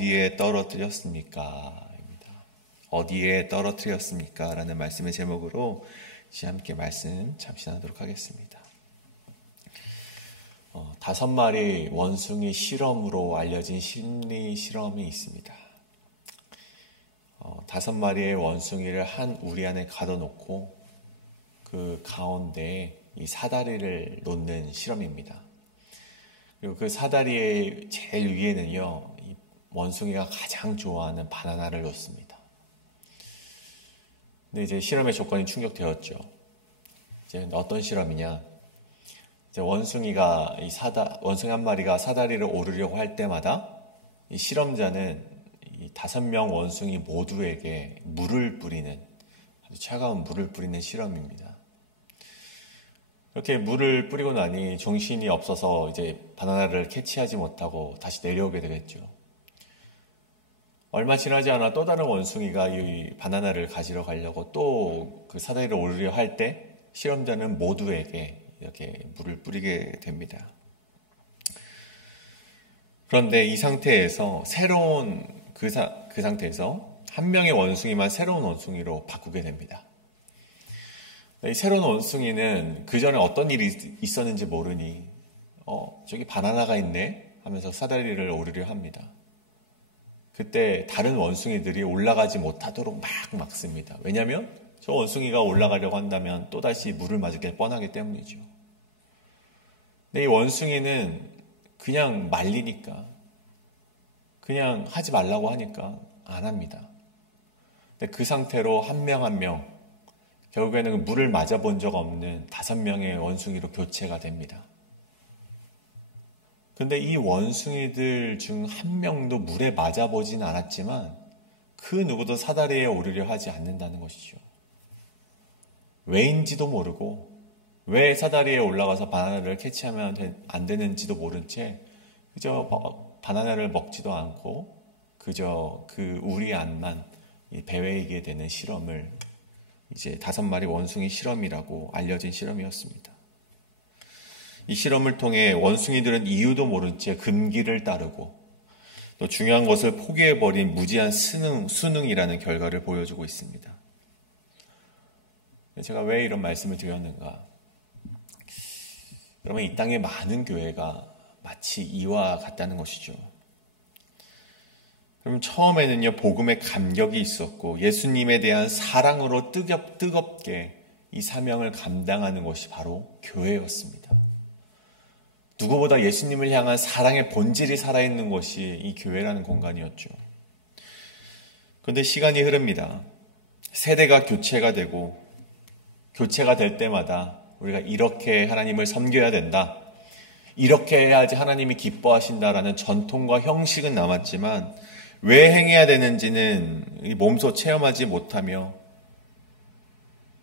어디에 떨어뜨렸습니까? 어디에 떨어뜨렸습니까? 라는 말씀의 제목으로 이제 함께 말씀 잠시 나누도록 하겠습니다. 5마리 원숭이 실험으로 알려진 심리 실험이 있습니다. 5마리의 원숭이를 한 우리 안에 가둬놓고 그 가운데에 이 사다리를 놓는 실험입니다. 그리고 그 사다리의 제일 위에는요, 이 원숭이가 가장 좋아하는 바나나를 놓습니다. 근데 이제 실험의 조건이 충족되었죠. 이제 어떤 실험이냐? 이제 원숭이 한 마리가 사다리를 오르려고 할 때마다 이 실험자는 이 5명 원숭이 모두에게 물을 뿌리는, 아주 차가운 물을 뿌리는 실험입니다. 이렇게 물을 뿌리고 나니 정신이 없어서 이제 바나나를 캐치하지 못하고 다시 내려오게 되겠죠. 얼마 지나지 않아 또 다른 원숭이가 이 바나나를 가지러 가려고 또 그 사다리를 오르려 할 때 실험자는 모두에게 이렇게 물을 뿌리게 됩니다. 그런데 이 상태에서 그 상태에서 한 명의 원숭이만 새로운 원숭이로 바꾸게 됩니다. 이 새로운 원숭이는 그 전에 어떤 일이 있었는지 모르니 저기 바나나가 있네 하면서 사다리를 오르려 합니다. 그때 다른 원숭이들이 올라가지 못하도록 막 막습니다. 왜냐하면 저 원숭이가 올라가려고 한다면 또다시 물을 맞을 게 뻔하기 때문이죠. 근데 이 원숭이는 그냥 말리니까, 그냥 하지 말라고 하니까 안 합니다. 근데 그 상태로 한 명 한 명, 결국에는 물을 맞아본 적 없는 5명의 원숭이로 교체가 됩니다. 근데 이 원숭이들 중 한 명도 물에 맞아보진 않았지만 그 누구도 사다리에 오르려 하지 않는다는 것이죠. 왜인지도 모르고 왜 사다리에 올라가서 바나나를 캐치하면 안 되는지도 모른 채 그저 바나나를 먹지도 않고 그저 그 우리 안만 배회이게 되는 실험을 이제 5마리 원숭이 실험이라고 알려진 실험이었습니다. 이 실험을 통해 원숭이들은 이유도 모른 채 금기를 따르고 또 중요한 것을 포기해버린 무지한 수능이라는 결과를 보여주고 있습니다. 제가 왜 이런 말씀을 드렸는가? 여러분, 이 땅의 많은 교회가 마치 이와 같다는 것이죠. 그럼 처음에는요, 복음에 감격이 있었고 예수님에 대한 사랑으로 뜨겁게 이 사명을 감당하는 것이 바로 교회였습니다. 누구보다 예수님을 향한 사랑의 본질이 살아있는 것이 이 교회라는 공간이었죠. 그런데 시간이 흐릅니다. 세대가 교체가 되고 교체가 될 때마다 우리가 이렇게 하나님을 섬겨야 된다, 이렇게 해야지 하나님이 기뻐하신다라는 전통과 형식은 남았지만 왜 행해야 되는지는 몸소 체험하지 못하며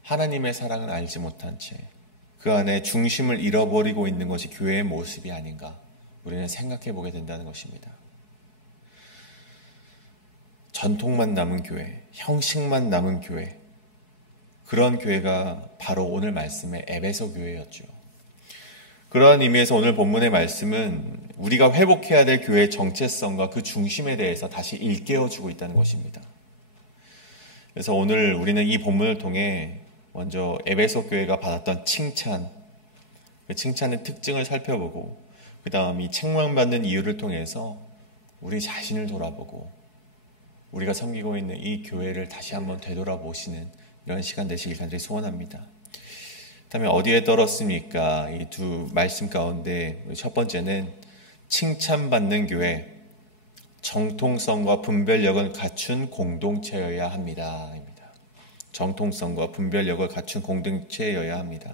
하나님의 사랑을 알지 못한 채 그 안에 중심을 잃어버리고 있는 것이 교회의 모습이 아닌가 우리는 생각해 보게 된다는 것입니다. 전통만 남은 교회, 형식만 남은 교회, 그런 교회가 바로 오늘 말씀의 에베소 교회였죠. 그러한 의미에서 오늘 본문의 말씀은 우리가 회복해야 될 교회의 정체성과 그 중심에 대해서 다시 일깨워주고 있다는 것입니다. 그래서 오늘 우리는 이 본문을 통해 먼저 에베소 교회가 받았던 칭찬, 그 칭찬의 특징을 살펴보고 그 다음 이 책망받는 이유를 통해서 우리 자신을 돌아보고 우리가 섬기고 있는 이 교회를 다시 한번 되돌아보시는 이런 시간 되시길 간절히 소원합니다. 다음에 어디에 떨었습니까? 이 두 말씀 가운데 첫 번째는 칭찬받는 교회, 정통성과 분별력을 갖춘 공동체여야 합니다. 정통성과 분별력을 갖춘 공동체여야 합니다.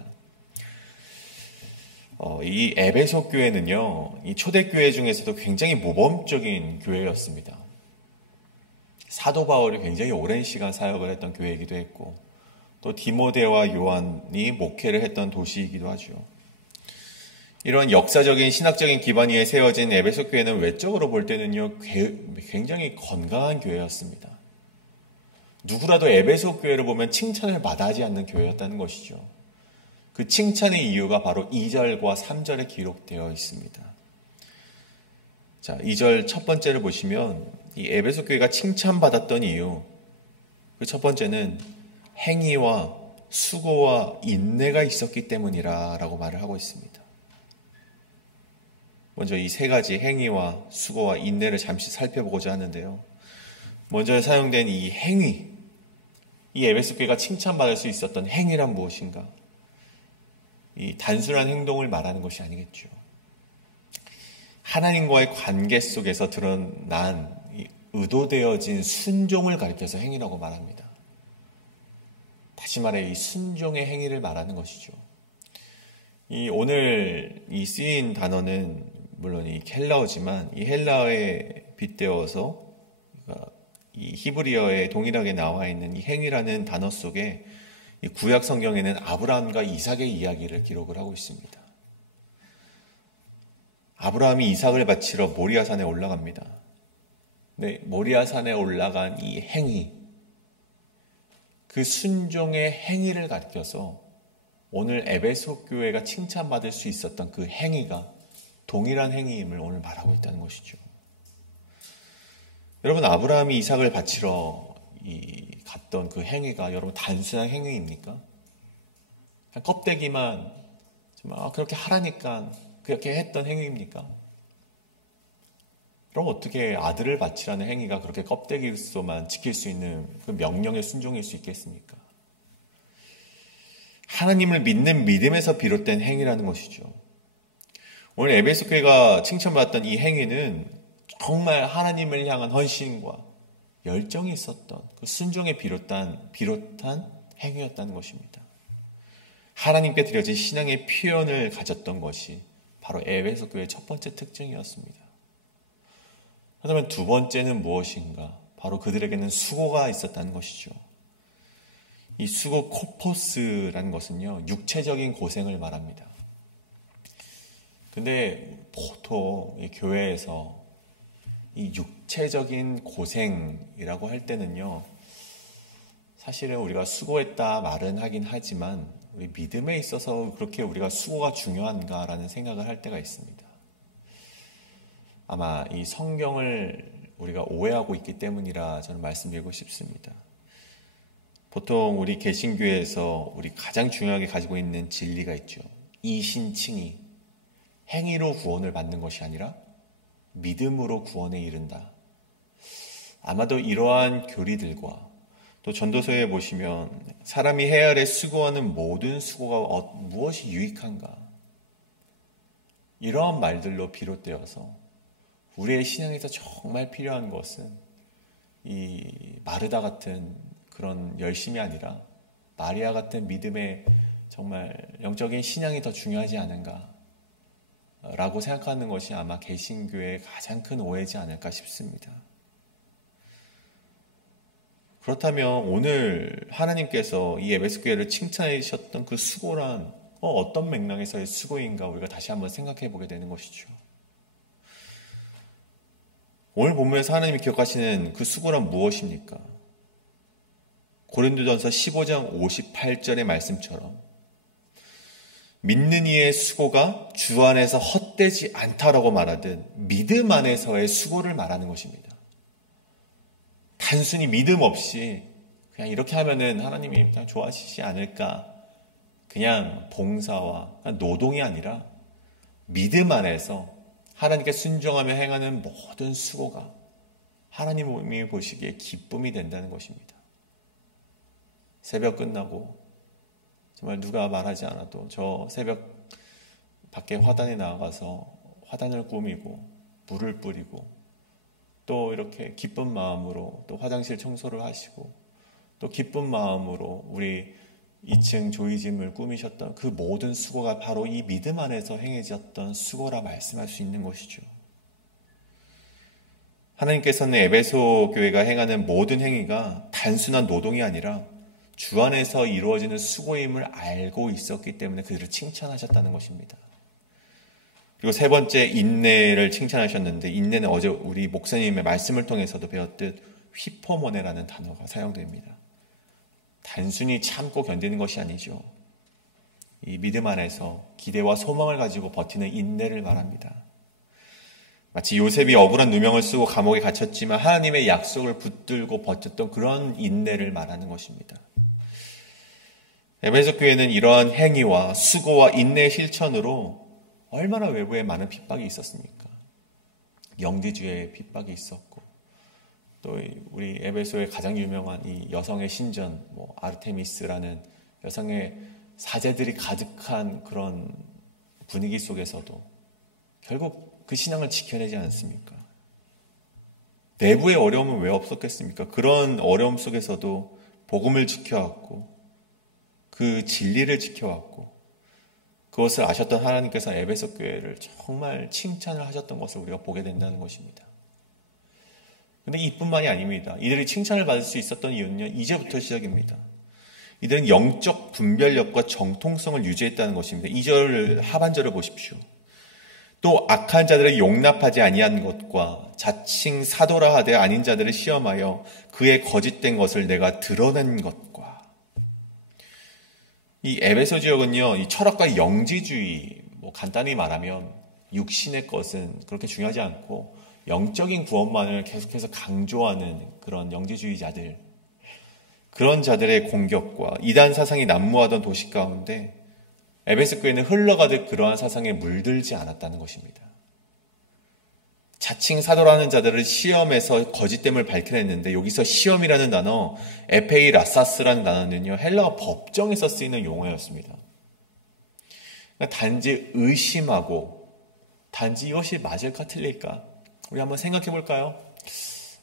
이 에베소 교회는요, 이 초대교회 중에서도 굉장히 모범적인 교회였습니다. 사도 바울이 굉장히 오랜 시간 사역을 했던 교회이기도 했고 또 디모데와 요한이 목회를 했던 도시이기도 하죠. 이런 역사적인 신학적인 기반 위에 세워진 에베소 교회는 외적으로 볼 때는요, 굉장히 건강한 교회였습니다. 누구라도 에베소 교회를 보면 칭찬을 마다하지 않는 교회였다는 것이죠. 그 칭찬의 이유가 바로 2절과 3절에 기록되어 있습니다. 자, 2절 첫 번째를 보시면 이 에베소 교회가 칭찬받았던 이유, 그 첫 번째는 행위와 수고와 인내가 있었기 때문이라고 말을 하고 있습니다. 먼저 이 세 가지 행위와 수고와 인내를 잠시 살펴보고자 하는데요. 먼저 사용된 이 행위, 이 에베소 교회가 칭찬받을 수 있었던 행위란 무엇인가? 이 단순한 행동을 말하는 것이 아니겠죠. 하나님과의 관계 속에서 드러난 의도되어진 순종을 가리켜서 행위라고 말합니다. 다시 말해 이 순종의 행위를 말하는 것이죠. 오늘 이 쓰인 단어는 물론 이 헬라어지만 이 헬라어에 빗대어서 이 히브리어에 동일하게 나와 있는 이 행위라는 단어 속에 이 구약 성경에는 아브라함과 이삭의 이야기를 기록을 하고 있습니다. 아브라함이 이삭을 바치러 모리아산에 올라갑니다. 네, 모리아산에 올라간 이 행위, 그 순종의 행위를 가리켜서 오늘 에베소 교회가 칭찬받을 수 있었던 그 행위가 동일한 행위임을 오늘 말하고 있다는 것이죠. 여러분, 아브라함이 이삭을 바치러 갔던 그 행위가 여러분 단순한 행위입니까? 그냥 껍데기만 그렇게 하라니까 그렇게 했던 행위입니까? 그럼 어떻게 아들을 바치라는 행위가 그렇게 껍데기로만 지킬 수 있는 그 명령의 순종일 수 있겠습니까? 하나님을 믿는 믿음에서 비롯된 행위라는 것이죠. 오늘 에베소 교회가 칭찬받았던 이 행위는 정말 하나님을 향한 헌신과 열정이 있었던 그 순종에 비롯한 행위였다는 것입니다. 하나님께 드려진 신앙의 표현을 가졌던 것이 바로 에베소 교회의 첫 번째 특징이었습니다. 그렇다면 두 번째는 무엇인가? 바로 그들에게는 수고가 있었다는 것이죠. 이 수고 코포스라는 것은요, 육체적인 고생을 말합니다. 근데 보통 이 교회에서 이 육체적인 고생이라고 할 때는요, 사실은 우리가 수고했다 말은 하긴 하지만 우리 믿음에 있어서 그렇게 우리가 수고가 중요한가라는 생각을 할 때가 있습니다. 아마 이 성경을 우리가 오해하고 있기 때문이라 저는 말씀드리고 싶습니다. 보통 우리 개신교에서 우리 가장 중요하게 가지고 있는 진리가 있죠. 이신칭의, 행위로 구원을 받는 것이 아니라 믿음으로 구원에 이른다. 아마도 이러한 교리들과 또 전도서에 보시면 사람이 해야 할 수고하는 모든 수고가 무엇이 유익한가? 이러한 말들로 비롯되어서 우리의 신앙에서 정말 필요한 것은 이 마르다 같은 그런 열심이 아니라 마리아 같은 믿음의 정말 영적인 신앙이 더 중요하지 않은가 라고 생각하는 것이 아마 개신교의 가장 큰 오해지 않을까 싶습니다. 그렇다면 오늘 하나님께서 이 에베소 교회를 칭찬해 주셨던 그 수고란 어떤 맥락에서의 수고인가 우리가 다시 한번 생각해 보게 되는 것이죠. 오늘 본문에서 하나님이 기억하시는 그 수고란 무엇입니까? 고린도전서 15장 58절의 말씀처럼 믿는 이의 수고가 주 안에서 헛되지 않다라고 말하듯 믿음 안에서의 수고를 말하는 것입니다. 단순히 믿음 없이 그냥 이렇게 하면은 하나님이 그냥 좋아하시지 않을까, 그냥 봉사와 노동이 아니라 믿음 안에서 하나님께 순종하며 행하는 모든 수고가 하나님이 보시기에 기쁨이 된다는 것입니다. 새벽 끝나고 정말 누가 말하지 않아도 저 새벽 밖에 화단에 나가서 화단을 꾸미고 물을 뿌리고 또 이렇게 기쁜 마음으로 또 화장실 청소를 하시고 또 기쁜 마음으로 우리 2층 조이짐을 꾸미셨던 그 모든 수고가 바로 이 믿음 안에서 행해졌던 수고라 말씀할 수 있는 것이죠. 하나님께서는 에베소 교회가 행하는 모든 행위가 단순한 노동이 아니라 주 안에서 이루어지는 수고임을 알고 있었기 때문에 그들을 칭찬하셨다는 것입니다. 그리고 세 번째, 인내를 칭찬하셨는데, 인내는 어제 우리 목사님의 말씀을 통해서도 배웠듯 휘포모네라는 단어가 사용됩니다. 단순히 참고 견디는 것이 아니죠. 이 믿음 안에서 기대와 소망을 가지고 버티는 인내를 말합니다. 마치 요셉이 억울한 누명을 쓰고 감옥에 갇혔지만 하나님의 약속을 붙들고 버텼던 그런 인내를 말하는 것입니다. 에베소 교회는 이러한 행위와 수고와 인내의 실천으로 얼마나 외부에 많은 핍박이 있었습니까? 영지주의의 핍박이 있었고, 또 우리 에베소의 가장 유명한 이 여성의 신전, 아르테미스라는 여성의 사제들이 가득한 그런 분위기 속에서도 결국 그 신앙을 지켜내지 않습니까? 내부의 어려움은 왜 없었겠습니까? 그런 어려움 속에서도 복음을 지켜왔고 그 진리를 지켜왔고 그것을 아셨던 하나님께서 에베소 교회를 정말 칭찬을 하셨던 것을 우리가 보게 된다는 것입니다. 그런데 이뿐만이 아닙니다. 이들이 칭찬을 받을 수 있었던 이유는요, 이제부터 시작입니다. 이들은 영적 분별력과 정통성을 유지했다는 것입니다. 2절 하반절을 보십시오. 또 악한 자들을 용납하지 아니한 것과 자칭 사도라 하되 아닌 자들을 시험하여 그의 거짓된 것을 내가 드러낸 것과. 이 에베소 지역은요, 이 철학과 영지주의, 간단히 말하면 육신의 것은 그렇게 중요하지 않고 영적인 구원만을 계속해서 강조하는 그런 영지주의자들, 그런 자들의 공격과 이단 사상이 난무하던 도시 가운데 에베소 교회는 흘러가듯 그러한 사상에 물들지 않았다는 것입니다. 자칭 사도라는 자들을 시험에서 거짓됨을 밝혀냈는데, 여기서 시험이라는 단어, 에페이라사스라는 단어는요, 헬라어 법정에서 쓰이는 용어였습니다. 그러니까 단지 의심하고 단지 이것이 맞을까 틀릴까 우리 한번 생각해 볼까요?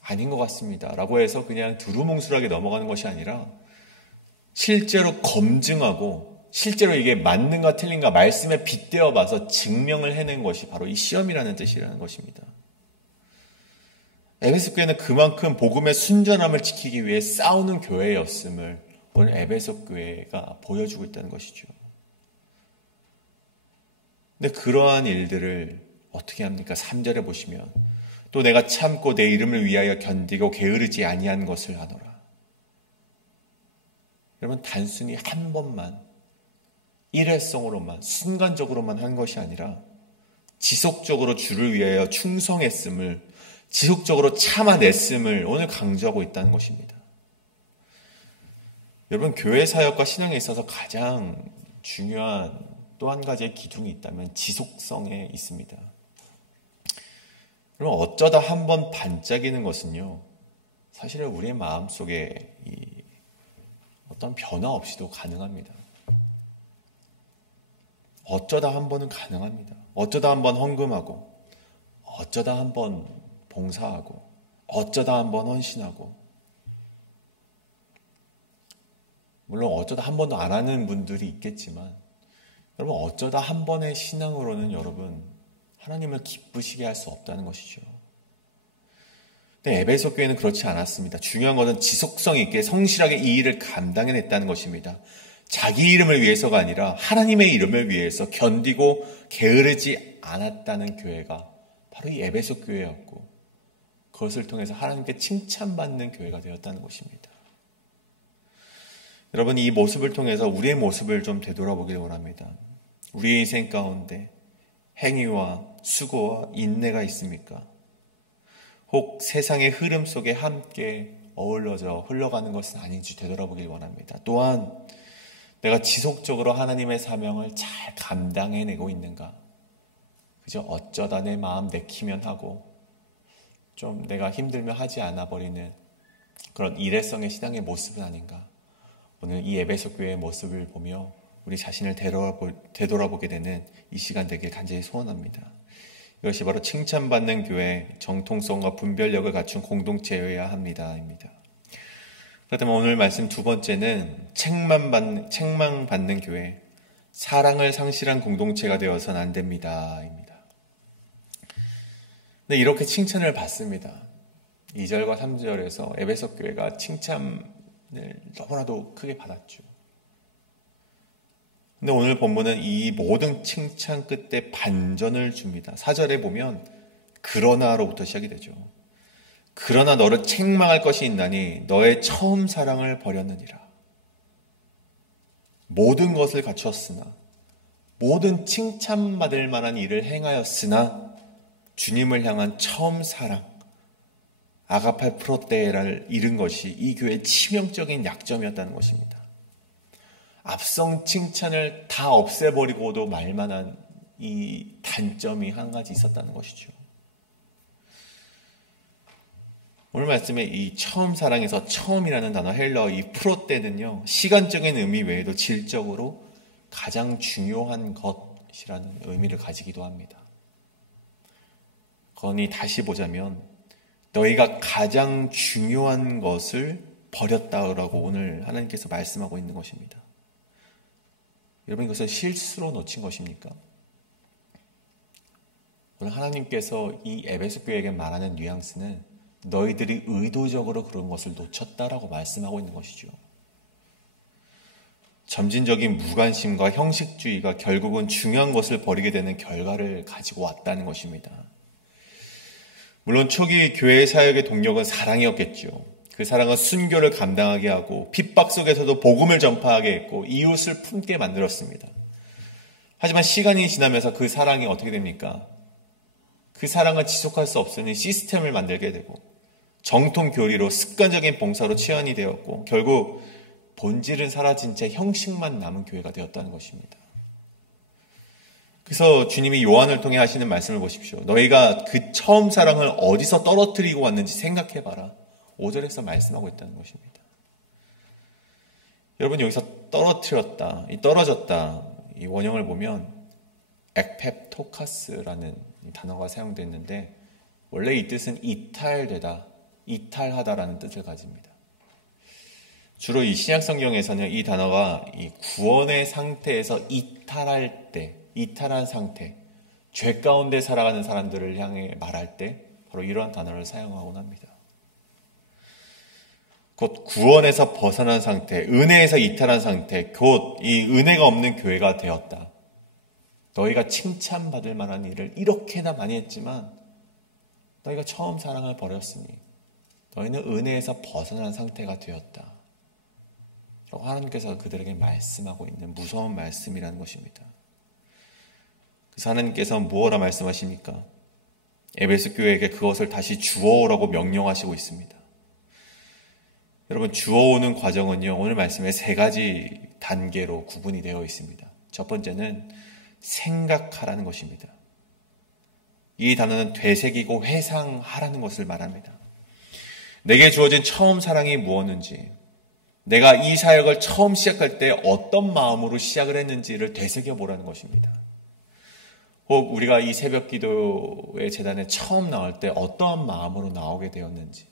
아닌 것 같습니다 라고 해서 그냥 두루뭉술하게 넘어가는 것이 아니라 실제로 검증하고 실제로 이게 맞는가 틀린가 말씀에 빗대어 봐서 증명을 해낸 것이 바로 이 시험이라는 뜻이라는 것입니다. 에베소 교회는 그만큼 복음의 순전함을 지키기 위해 싸우는 교회였음을 오늘 에베소 교회가 보여주고 있다는 것이죠. 근데 그러한 일들을 어떻게 합니까? 3절에 보시면 또 내가 참고 내 이름을 위하여 견디고 게으르지 아니한 것을 하노라. 여러분, 단순히 한 번만 일회성으로만 순간적으로만 한 것이 아니라 지속적으로 주를 위하여 충성했음을, 지속적으로 참아냈음을 오늘 강조하고 있다는 것입니다. 여러분, 교회 사역과 신앙에 있어서 가장 중요한 또 한 가지의 기둥이 있다면 지속성에 있습니다. 여러분, 어쩌다 한 번 반짝이는 것은요, 사실은 우리의 마음속에 어떤 변화 없이도 가능합니다. 어쩌다 한 번은 가능합니다. 어쩌다 한 번 헌금하고, 어쩌다 한 번 봉사하고, 어쩌다 한 번 헌신하고, 물론 어쩌다 한 번도 안 하는 분들이 있겠지만, 여러분, 어쩌다 한 번의 신앙으로는 여러분 하나님을 기쁘시게 할 수 없다는 것이죠. 근데 에베소 교회는 그렇지 않았습니다. 중요한 것은 지속성 있게 성실하게 이 일을 감당해냈다는 것입니다. 자기 이름을 위해서가 아니라 하나님의 이름을 위해서 견디고 게으르지 않았다는 교회가 바로 이 에베소 교회였고, 그것을 통해서 하나님께 칭찬받는 교회가 되었다는 것입니다. 여러분, 이 모습을 통해서 우리의 모습을 좀 되돌아보길 원합니다. 우리의 인생 가운데 행위와 수고와 인내가 있습니까? 혹 세상의 흐름 속에 함께 어울러져 흘러가는 것은 아닌지 되돌아보길 원합니다. 또한 내가 지속적으로 하나님의 사명을 잘 감당해내고 있는가? 그저 어쩌다 내 마음 내키면 하고 좀 내가 힘들면 하지 않아 버리는 그런 일회성의 신앙의 모습은 아닌가? 오늘 이 에베소 교회의 모습을 보며 우리 자신을 되돌아보게 되는 이 시간 되길 간절히 소원합니다. 이것이 바로 칭찬받는 교회, 정통성과 분별력을 갖춘 공동체여야 합니다. 그렇다면 오늘 말씀 두 번째는 책망받는 교회, 사랑을 상실한 공동체가 되어서는 안 됩니다. 근데 이렇게 칭찬을 받습니다. 2절과 3절에서 에베소 교회가 칭찬을 너무나도 크게 받았죠. 근데 오늘 본문은 이 모든 칭찬 끝에 반전을 줍니다. 4절에 보면 그러나로부터 시작이 되죠. 그러나 너를 책망할 것이 있나니 너의 처음 사랑을 버렸느니라. 모든 것을 갖추었으나, 모든 칭찬받을 만한 일을 행하였으나 주님을 향한 처음 사랑, 아가페 프로테라를 잃은 것이 이 교회의 치명적인 약점이었다는 것입니다. 앞성 칭찬을 다 없애버리고도 말만한 이 단점이 한 가지 있었다는 것이죠. 오늘 말씀에 이 처음 사랑에서 처음이라는 단어 헬러 이 프로테는요, 시간적인 의미 외에도 질적으로 가장 중요한 것이라는 의미를 가지기도 합니다. 건이 다시 보자면 너희가 가장 중요한 것을 버렸다라고 오늘 하나님께서 말씀하고 있는 것입니다. 여러분, 이것을 실수로 놓친 것입니까? 오늘 하나님께서 이 에베소 교회에게 말하는 뉘앙스는 너희들이 의도적으로 그런 것을 놓쳤다라고 말씀하고 있는 것이죠. 점진적인 무관심과 형식주의가 결국은 중요한 것을 버리게 되는 결과를 가지고 왔다는 것입니다. 물론 초기 교회 사역의 동력은 사랑이었겠죠. 그 사랑은 순교를 감당하게 하고 핍박 속에서도 복음을 전파하게 했고 이웃을 품게 만들었습니다. 하지만 시간이 지나면서 그 사랑이 어떻게 됩니까? 그 사랑을 지속할 수 없으니 시스템을 만들게 되고 정통 교리로 습관적인 봉사로 치환이 되었고 결국 본질은 사라진 채 형식만 남은 교회가 되었다는 것입니다. 그래서 주님이 요한을 통해 하시는 말씀을 보십시오. 너희가 그 처음 사랑을 어디서 떨어뜨리고 왔는지 생각해봐라. 5절에서 말씀하고 있다는 것입니다. 여러분, 여기서 떨어뜨렸다, 떨어졌다, 이 원형을 보면 ekpeptoka스라는 단어가 사용됐는데 원래 이 뜻은 이탈되다, 이탈하다라는 뜻을 가집니다. 주로 이 신약 성경에서는 이 단어가 이 구원의 상태에서 이탈할 때, 이탈한 상태, 죄 가운데 살아가는 사람들을 향해 말할 때 바로 이러한 단어를 사용하곤 합니다. 곧 구원에서 벗어난 상태, 은혜에서 이탈한 상태, 곧 이 은혜가 없는 교회가 되었다. 너희가 칭찬받을 만한 일을 이렇게나 많이 했지만 너희가 처음 사랑을 버렸으니 너희는 은혜에서 벗어난 상태가 되었다. 하나님께서 그들에게 말씀하고 있는 무서운 말씀이라는 것입니다. 그래서 하나님께서 무엇라 말씀하십니까? 에베소 교회에게 그것을 다시 주워오라고 명령하시고 있습니다. 여러분, 주워오는 과정은요, 오늘 말씀에 세 가지 단계로 구분이 되어 있습니다. 첫 번째는 생각하라는 것입니다. 이 단어는 되새기고 회상하라는 것을 말합니다. 내게 주어진 처음 사랑이 무엇인지, 내가 이 사역을 처음 시작할 때 어떤 마음으로 시작을 했는지를 되새겨 보라는 것입니다. 혹 우리가 이 새벽 기도의 재단에 처음 나올 때 어떠한 마음으로 나오게 되었는지,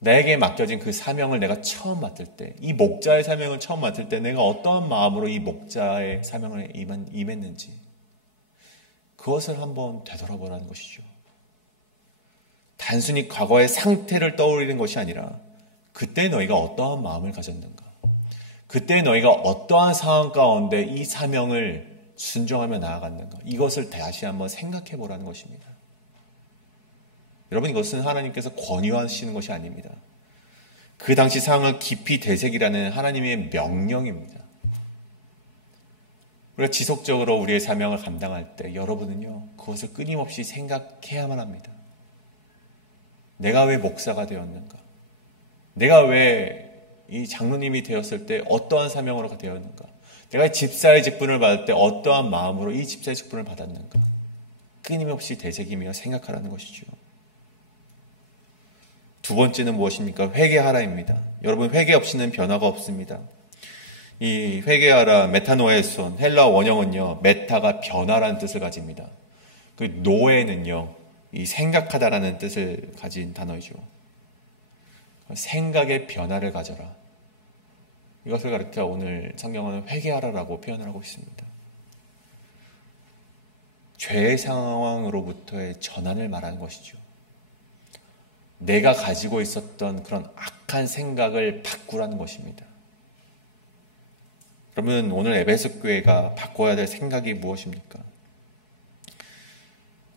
나에게 맡겨진 그 사명을 내가 처음 맡을 때, 이 목자의 사명을 처음 맡을 때 내가 어떠한 마음으로 이 목자의 사명을 임했는지, 그것을 한번 되돌아보라는 것이죠. 단순히 과거의 상태를 떠올리는 것이 아니라 그때 너희가 어떠한 마음을 가졌는가, 그때 너희가 어떠한 상황 가운데 이 사명을 순종하며 나아갔는가, 이것을 다시 한번 생각해 보라는 것입니다. 여러분, 이것은 하나님께서 권유하시는 것이 아닙니다. 그 당시 상황을 깊이 되새기라는 하나님의 명령입니다. 우리가 지속적으로 우리의 사명을 감당할 때 여러분은요, 그것을 끊임없이 생각해야만 합니다. 내가 왜 목사가 되었는가? 내가 왜 이 장로님이 되었을 때 어떠한 사명으로 되었는가? 내가 집사의 직분을 받을 때 어떠한 마음으로 이 집사의 직분을 받았는가? 끊임없이 되새기며 생각하라는 것이죠. 두 번째는 무엇입니까? 회개하라입니다. 여러분, 회개 없이는 변화가 없습니다. 이 회개하라, 메타노에손, 헬라 원형은요, 메타가 변화라는 뜻을 가집니다. 그 노에는요, 이 생각하다라는 뜻을 가진 단어이죠. 생각의 변화를 가져라. 이것을 가르쳐 오늘 성경은 회개하라라고 표현을 하고 있습니다. 죄의 상황으로부터의 전환을 말하는 것이죠. 내가 가지고 있었던 그런 악한 생각을 바꾸라는 것입니다. 여러분, 오늘 에베소 교회가 바꿔야 될 생각이 무엇입니까?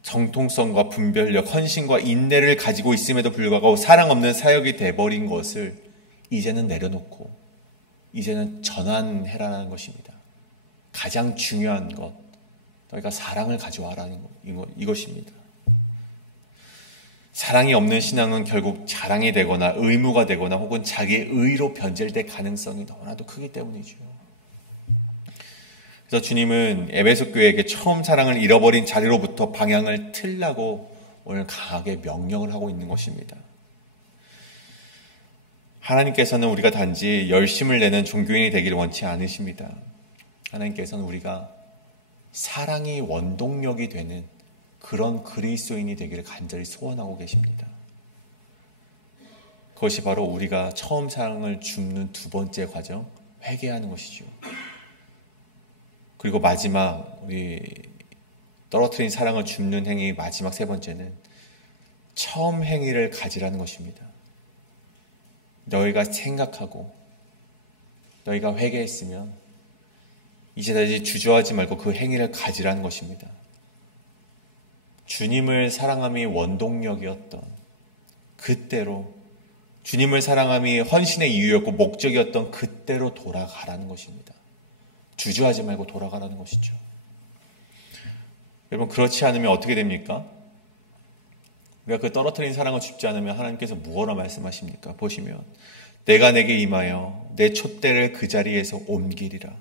정통성과 분별력, 헌신과 인내를 가지고 있음에도 불구하고 사랑 없는 사역이 돼버린 것을 이제는 내려놓고 이제는 전환해라는 것입니다. 가장 중요한 것, 너희가 사랑을 가져와라는 이것입니다. 사랑이 없는 신앙은 결국 자랑이 되거나 의무가 되거나 혹은 자기의 의로 변질될 가능성이 너무나도 크기 때문이죠. 그래서 주님은 에베소 교회에게 처음 사랑을 잃어버린 자리로부터 방향을 틀라고 오늘 강하게 명령을 하고 있는 것입니다. 하나님께서는 우리가 단지 열심을 내는 종교인이 되기를 원치 않으십니다. 하나님께서는 우리가 사랑이 원동력이 되는 그런 그리스도인이 되기를 간절히 소원하고 계십니다. 그것이 바로 우리가 처음 사랑을 줍는 두 번째 과정, 회개하는 것이죠. 그리고 마지막 우리 떨어뜨린 사랑을 줍는 행위 마지막 세 번째는 처음 행위를 가지라는 것입니다. 너희가 생각하고 너희가 회개했으면 이제 다시 주저하지 말고 그 행위를 가지라는 것입니다. 주님을 사랑함이 원동력이었던 그때로, 주님을 사랑함이 헌신의 이유였고 목적이었던 그때로 돌아가라는 것입니다. 주저하지 말고 돌아가라는 것이죠. 여러분, 그렇지 않으면 어떻게 됩니까? 우리가 그 떨어뜨린 사랑을 줍지 않으면 하나님께서 무엇라 말씀하십니까? 보시면 내가 내게 임하여 내 촛대를 그 자리에서 옮기리라.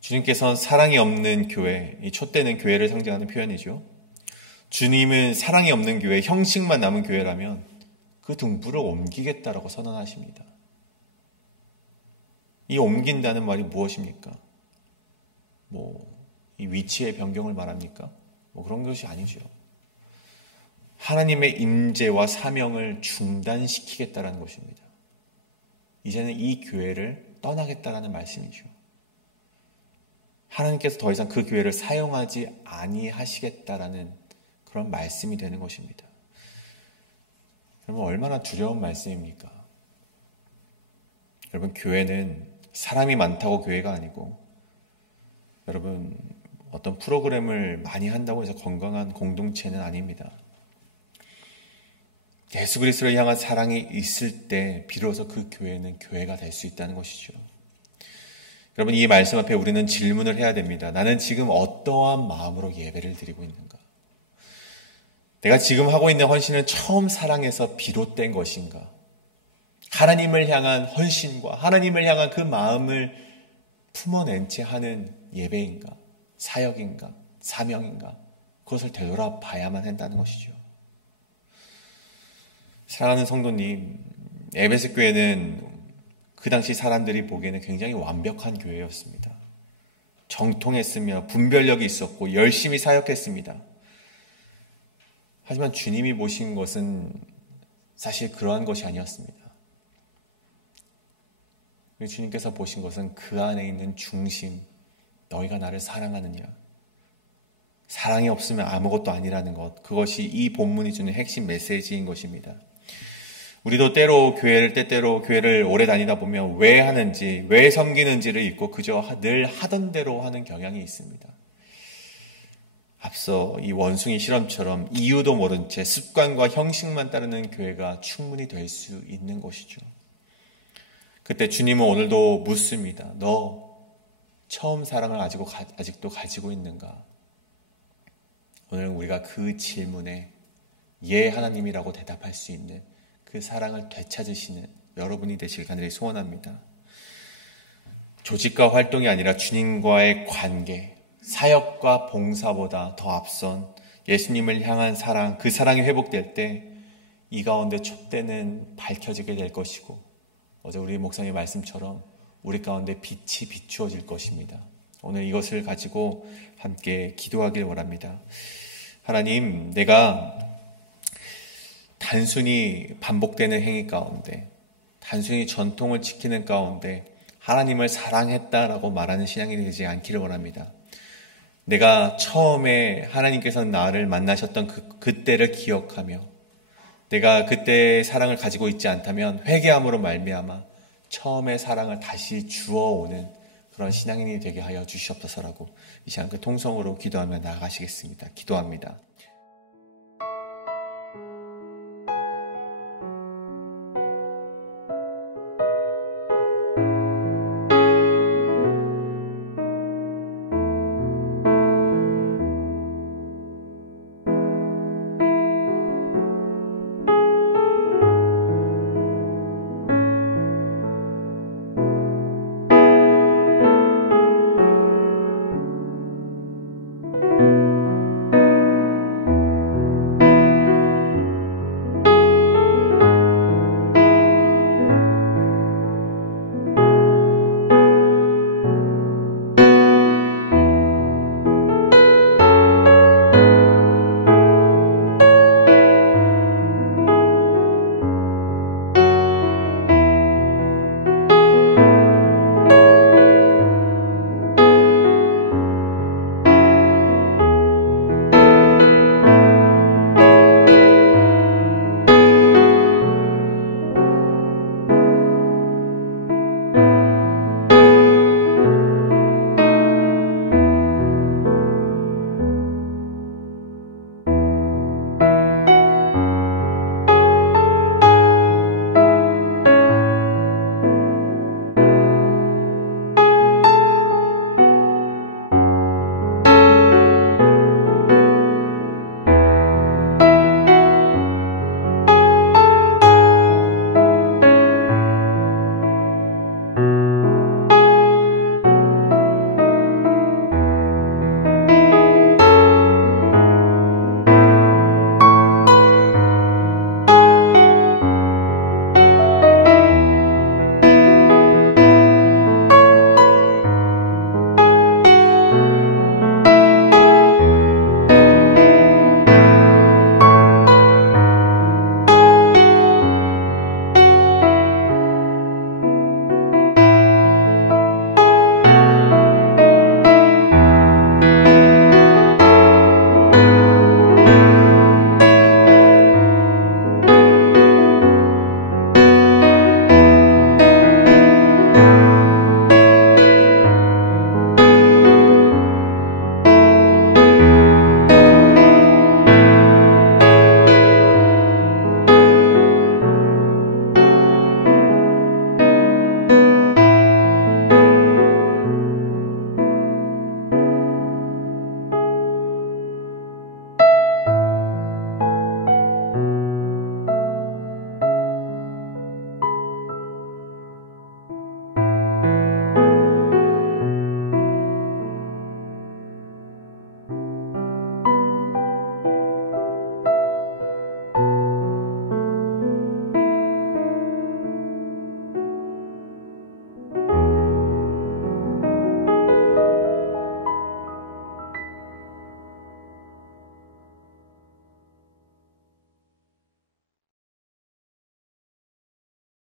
주님께서는 사랑이 없는 교회, 이 촛대는 교회를 상징하는 표현이죠. 주님은 사랑이 없는 교회, 형식만 남은 교회라면 그 등불을 옮기겠다라고 선언하십니다. 이 옮긴다는 말이 무엇입니까? 이 위치의 변경을 말합니까? 그런 것이 아니죠. 하나님의 임재와 사명을 중단시키겠다라는 것입니다. 이제는 이 교회를 떠나겠다라는 말씀이죠. 하나님께서 더 이상 그 교회를 사용하지 아니하시겠다라는 그런 말씀이 되는 것입니다. 여러분, 얼마나 두려운 말씀입니까? 여러분, 교회는 사람이 많다고 교회가 아니고, 여러분, 어떤 프로그램을 많이 한다고 해서 건강한 공동체는 아닙니다. 예수 그리스도를 향한 사랑이 있을 때 비로소 그 교회는 교회가 될 수 있다는 것이죠. 여러분, 이 말씀 앞에 우리는 질문을 해야 됩니다. 나는 지금 어떠한 마음으로 예배를 드리고 있는가? 내가 지금 하고 있는 헌신은 처음 사랑에서 비롯된 것인가? 하나님을 향한 헌신과 하나님을 향한 그 마음을 품어낸 채 하는 예배인가? 사역인가? 사명인가? 그것을 되돌아봐야만 한다는 것이죠. 사랑하는 성도님, 에베소 교회는 그 당시 사람들이 보기에는 굉장히 완벽한 교회였습니다. 정통했으며 분별력이 있었고 열심히 사역했습니다. 하지만 주님이 보신 것은 사실 그러한 것이 아니었습니다. 주님께서 보신 것은 그 안에 있는 중심, 너희가 나를 사랑하느냐. 사랑이 없으면 아무것도 아니라는 것, 그것이 이 본문이 주는 핵심 메시지인 것입니다. 우리도 때때로 교회를 오래 다니다 보면 왜 하는지, 왜 섬기는지를 잊고 그저 늘 하던 대로 하는 경향이 있습니다. 앞서 이 원숭이 실험처럼 이유도 모른 채 습관과 형식만 따르는 교회가 충분히 될 수 있는 것이죠. 그때 주님은 오늘도 묻습니다. 너 처음 사랑을 아직도 가지고 있는가? 오늘 우리가 그 질문에 예 하나님이라고 대답할 수 있는 그 사랑을 되찾으시는 여러분이 되시길 간절히 소원합니다. 조직과 활동이 아니라 주님과의 관계, 사역과 봉사보다 더 앞선 예수님을 향한 사랑, 그 사랑이 회복될 때 이 가운데 촛대는 밝혀지게 될 것이고, 어제 우리 목사님 말씀처럼 우리 가운데 빛이 비추어질 것입니다. 오늘 이것을 가지고 함께 기도하길 원합니다. 하나님, 내가 단순히 반복되는 행위 가운데, 단순히 전통을 지키는 가운데 하나님을 사랑했다라고 말하는 신앙이 되지 않기를 원합니다. 내가 처음에 하나님께서 나를 만나셨던 그때를 기억하며 내가 그때의 사랑을 가지고 있지 않다면 회개함으로 말미암아 처음의 사랑을 다시 주어오는 그런 신앙인이 되게 하여 주시옵소서라고 이 시간 그 통성으로 기도하며 나아가시겠습니다. 기도합니다.